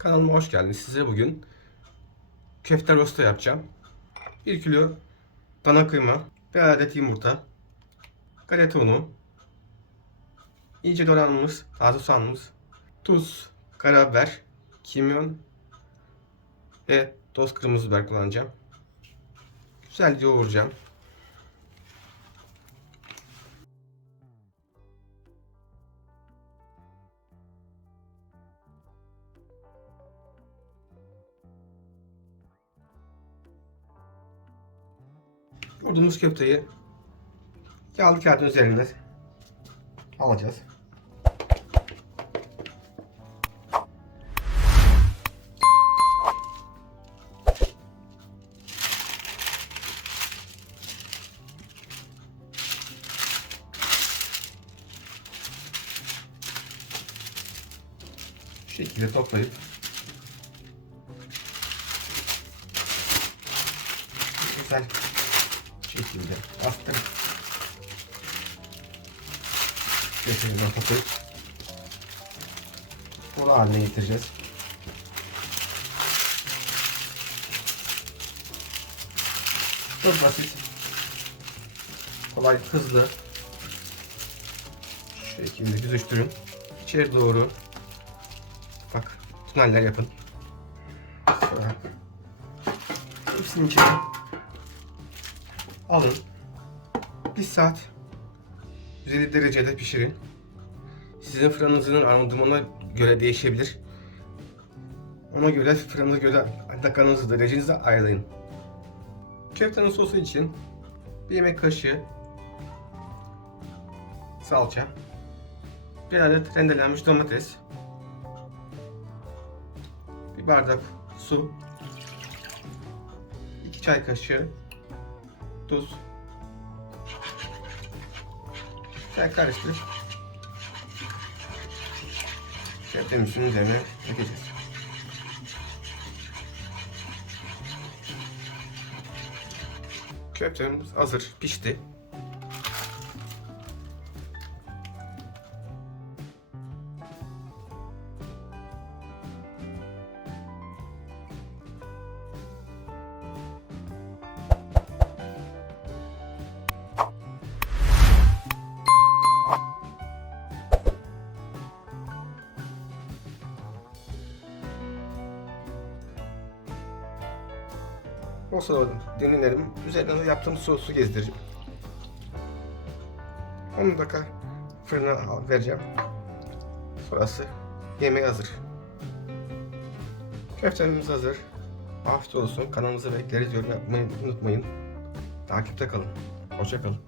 Kanalıma hoş geldiniz. Size bugün köfte rosta yapacağım. 1 kilo dana kıyma, 1 adet yumurta, galeta unu, ince doğranmış taze soğanımız, tuz, karabiber, kimyon ve toz kırmızı biber kullanacağım. Güzelce yoğuracağım. Yoğurduğumuz köfteyi yağlı kağıdın üzerine alacağız. Şu şekilde toplayıp güzel şekilde astırıp köşeden toplayıp bunu haline getireceğiz. Çok basit. Kolay, hızlı. Şu şekilde düzüştürün. İçeri doğru bak tüneller yapın. Sonra hepsinin içine alın. Bir saat 150 derecede pişirin. Sizin fırınınızın aromuna göre değişebilir. Ona göre fırınınıza göre dakikanızı derecenizi ayarlayın. Köftenin sosu için bir yemek kaşığı salça, bir adet rendelenmiş domates, bir bardak su, iki çay kaşığı tuz, Güzel karıştır. Köftemizin üzerine dökeceğiz. Köftemiz hazır, pişti. O sırada dinlenelim. Üzerine de yaptığım sosu gezdireceğim. 10 dakika fırına vereceğim. Sonrası yemeği hazır. Köftemiz hazır. Afiyet olsun. Kanalımızı bekleriz. Yorum yapmayı unutmayın. Takipte kalın. Hoşça kalın.